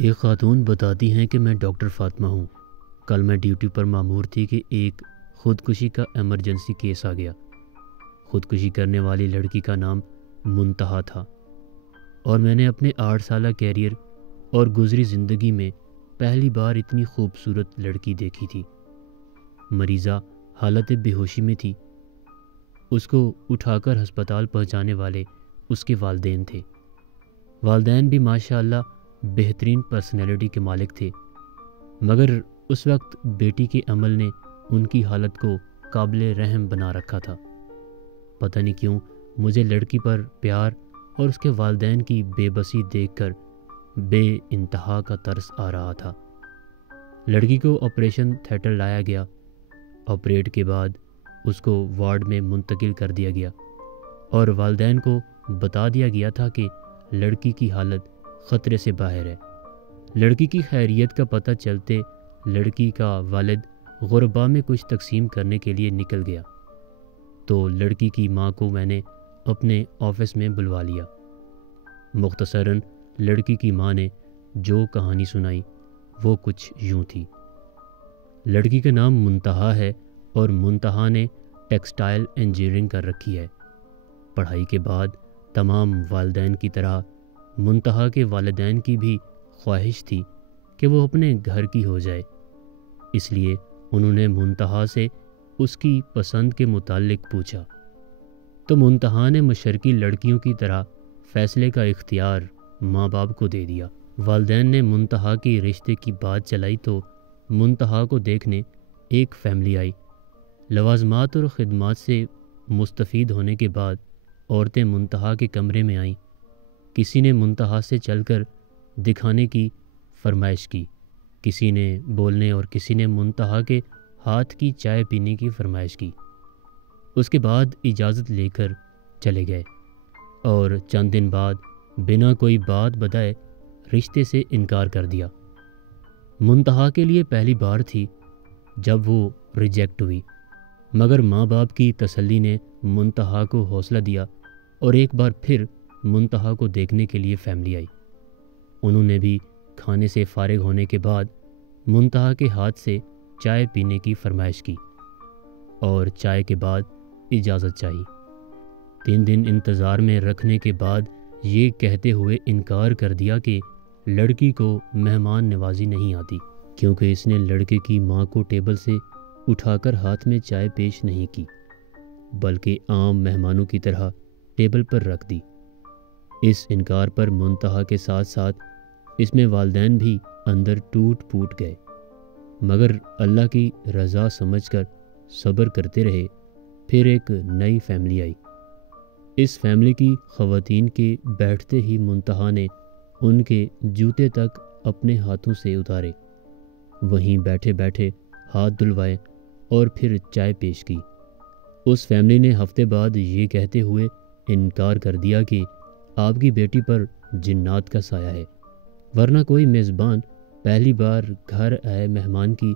ایک خاتون بتاتی ہیں کہ میں ڈاکٹر فاطمہ ہوں۔ کل میں ڈیوٹی پر مامور تھی کہ ایک خودکشی کا ایمرجنسی کیس آ گیا۔ خودکشی کرنے والی لڑکی کا نام منتہا تھا، اور میں نے اپنے 8 سالہ کیریئر اور گزری زندگی میں پہلی بار اتنی خوبصورت لڑکی دیکھی تھی۔ مریضہ حالت بے ہوشی میں تھی۔ اس کو اٹھا کر ہسپتال پہنچانے والے اس کے والدین تھے۔ والدین بھی ماشاء اللہ بہترین پرسنالٹی کے مالک تھے، مگر اس وقت بیٹی کے عمل نے ان کی حالت کو قابل رحم بنا رکھا تھا۔ پتہ نہیں کیوں مجھے لڑکی پر پیار اور اس کے والدین کی بے بسی دیکھ کر بے انتہا کا ترس آ رہا تھا۔ لڑکی کو آپریشن تھیٹر لایا گیا۔ آپریٹ کے بعد اس کو وارڈ میں منتقل کر دیا گیا اور والدین کو بتا دیا گیا تھا کہ لڑکی کی حالت خطرے سے باہر ہے۔ لڑکی کی خیریت کا پتہ چلتے لڑکی کا والد غربا میں کچھ تقسیم کرنے کے لیے نکل گیا، تو لڑکی کی ماں کو میں نے اپنے آفس میں بلوا لیا۔ مختصراً لڑکی کی ماں نے جو کہانی سنائی وہ کچھ یوں تھی۔ لڑکی کا نام منتہا ہے اور منتہا نے ٹیکسٹائل انجینئرنگ کر رکھی ہے۔ پڑھائی کے بعد تمام والدین کی طرح منتہا کے والدین کی بھی خواہش تھی کہ وہ اپنے گھر کی ہو جائے، اس لیے انہوں نے منتہا سے اس کی پسند کے متعلق پوچھا، تو منتہا نے مشرقی لڑکیوں کی طرح فیصلے کا اختیار ماں باپ کو دے دیا۔ والدین نے منتہا کی رشتے کی بات چلائی تو منتہا کو دیکھنے ایک فیملی آئی۔ لوازمات اور خدمات سے مستفید ہونے کے بعد عورتیں منتہا کے کمرے میں آئیں۔ کسی نے منتہا سے چل کر دکھانے کی فرمائش کی، کسی نے بولنے اور کسی نے منتہا کے ہاتھ کی چائے پینے کی فرمائش کی۔ اس کے بعد اجازت لے کر چلے گئے اور چند دن بعد بنا کوئی بات بتائے رشتے سے انکار کر دیا۔ منتہا کے لیے پہلی بار تھی جب وہ ریجیکٹ ہوئی، مگر ماں باپ کی تسلی نے منتہا کو حوصلہ دیا اور ایک بار پھر منتہا کو دیکھنے کے لیے فیملی آئی۔ انہوں نے بھی کھانے سے فارغ ہونے کے بعد منتہا کے ہاتھ سے چائے پینے کی فرمائش کی اور چائے کے بعد اجازت چاہی۔ 3 دن انتظار میں رکھنے کے بعد یہ کہتے ہوئے انکار کر دیا کہ لڑکی کو مہمان نوازی نہیں آتی، کیونکہ اس نے لڑکے کی ماں کو ٹیبل سے اٹھا کر ہاتھ میں چائے پیش نہیں کی، بلکہ عام مہمانوں کی طرح ٹیبل پر رکھ دی۔ اس انکار پر منتہا کے ساتھ ساتھ اس میں والدین بھی اندر ٹوٹ پھوٹ گئے، مگر اللہ کی رضا سمجھ کر صبر کرتے رہے۔ پھر ایک نئی فیملی آئی۔ اس فیملی کی خواتین کے بیٹھتے ہی منتہا نے ان کے جوتے تک اپنے ہاتھوں سے اتارے، وہیں بیٹھے بیٹھے ہاتھ دھلوائے اور پھر چائے پیش کی۔ اس فیملی نے ہفتے بعد یہ کہتے ہوئے انکار کر دیا کہ آپ کی بیٹی پر جنات کا سایہ ہے، ورنہ کوئی میزبان پہلی بار گھر آئے مہمان کی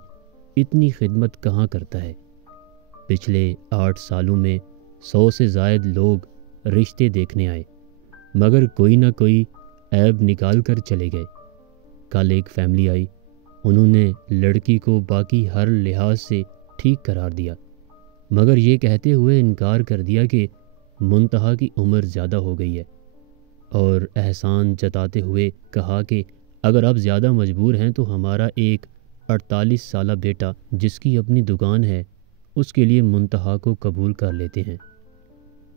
اتنی خدمت کہاں کرتا ہے۔ پچھلے 8 سالوں میں 100 سے زائد لوگ رشتے دیکھنے آئے، مگر کوئی نہ کوئی عیب نکال کر چلے گئے۔ کل ایک فیملی آئی، انہوں نے لڑکی کو باقی ہر لحاظ سے ٹھیک قرار دیا، مگر یہ کہتے ہوئے انکار کر دیا کہ منتہا کی عمر زیادہ ہو گئی ہے، اور احسان جتاتے ہوئے کہا کہ اگر آپ زیادہ مجبور ہیں تو ہمارا ایک 48 سالہ بیٹا جس کی اپنی دکان ہے اس کے لیے منتہا کو قبول کر لیتے ہیں۔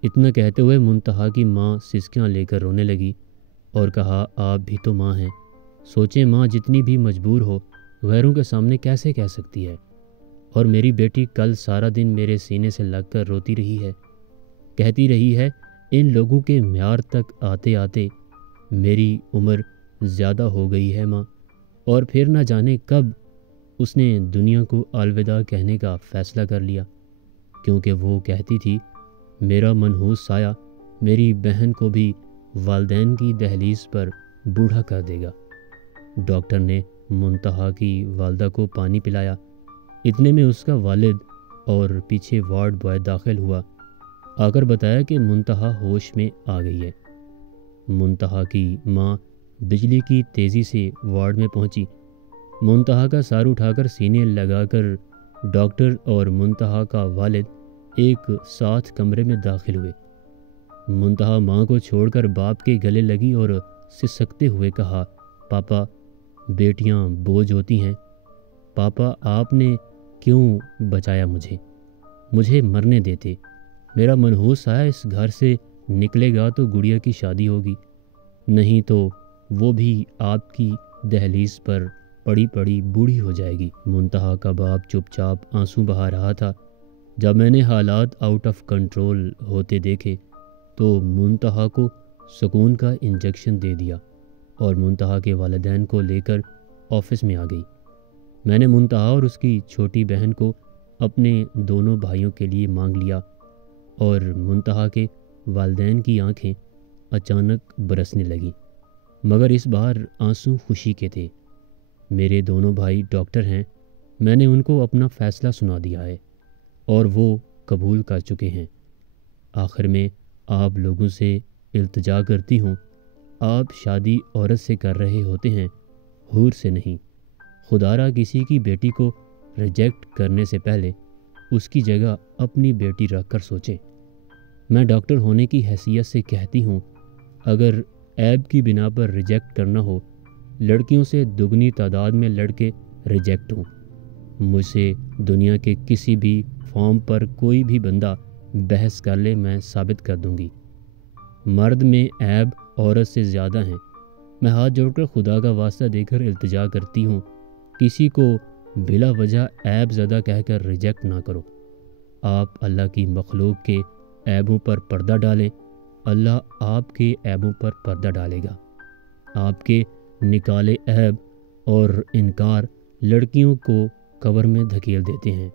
اتنا کہتے ہوئے منتہا کی ماں سسکیاں لے کر رونے لگی اور کہا، آپ بھی تو ماں ہیں، سوچیں ماں جتنی بھی مجبور ہو غیروں کے سامنے کیسے کہہ سکتی ہے، اور میری بیٹی کل سارا دن میرے سینے سے لگ کر روتی رہی ہے، کہتی رہی ہے ان لوگوں کے معیار تک آتے آتے میری عمر زیادہ ہو گئی ہے ماں، اور پھر نہ جانے کب اس نے دنیا کو الوداع کہنے کا فیصلہ کر لیا، کیونکہ وہ کہتی تھی میرا منحوس سایہ میری بہن کو بھی والدین کی دہلیز پر بوڑھا کر دے گا۔ ڈاکٹر نے منتہا کی والدہ کو پانی پلایا، اتنے میں اس کا والد اور پیچھے وارڈ بوائے داخل ہوا، آ کر بتایا کہ منتہا ہوش میں آ گئی ہے۔ منتہا کی ماں بجلی کی تیزی سے وارڈ میں پہنچی۔ منتہا کا سار اٹھا کر سینے لگا کر ڈاکٹر اور منتہا کا والد ایک ساتھ کمرے میں داخل ہوئے۔ منتہا ماں کو چھوڑ کر باپ کے گلے لگی اور سسکتے ہوئے کہا، پاپا، بیٹیاں بوجھ ہوتی ہیں۔ پاپا، آپ نے کیوں بچایا مجھے مرنے دیتے۔ میرا منحوس سایہ اس گھر سے نکلے گا تو گڑیا کی شادی ہوگی، نہیں تو وہ بھی آپ کی دہلیز پر پڑی پڑی بوڑھی ہو جائے گی۔ منتہا کا باپ چپ چاپ آنسو بہا رہا تھا۔ جب میں نے حالات آؤٹ آف کنٹرول ہوتے دیکھے تو منتہا کو سکون کا انجیکشن دے دیا اور منتہا کے والدین کو لے کر آفس میں آ گئی۔ میں نے منتہا اور اس کی چھوٹی بہن کو اپنے دونوں بھائیوں کے لیے مانگ لیا اور منتہا کے والدین کی آنکھیں اچانک برسنے لگیں، مگر اس بار آنسو خوشی کے تھے۔ میرے دونوں بھائی ڈاکٹر ہیں، میں نے ان کو اپنا فیصلہ سنا دیا ہے اور وہ قبول کر چکے ہیں۔ آخر میں آپ لوگوں سے التجا کرتی ہوں، آپ شادی عورت سے کر رہے ہوتے ہیں، حور سے نہیں۔ خدا را کسی کی بیٹی کو ریجیکٹ کرنے سے پہلے اس کی جگہ اپنی بیٹی رکھ کر سوچیں۔ میں ڈاکٹر ہونے کی حیثیت سے کہتی ہوں، اگر عیب کی بنا پر ریجیکٹ کرنا ہو، لڑکیوں سے دگنی تعداد میں لڑکے ریجیکٹ ہوں۔ مجھ سے دنیا کے کسی بھی فارم پر کوئی بھی بندہ بحث کر لے، میں ثابت کر دوں گی۔ مرد میں عیب عورت سے زیادہ ہیں۔ میں ہاتھ جوڑ کر خدا کا واسطہ دے کر التجا کرتی ہوں، کسی کو بلا وجہ عیب زدہ کہہ کر ریجیکٹ نہ کرو۔ آپ اللہ کی مخلوق کے عیبوں پر پردہ ڈالیں، اللہ آپ کے عیبوں پر پردہ ڈالے گا۔ آپ کے نکالے عیب اور انکار لڑکیوں کو قبر میں دھکیل دیتے ہیں۔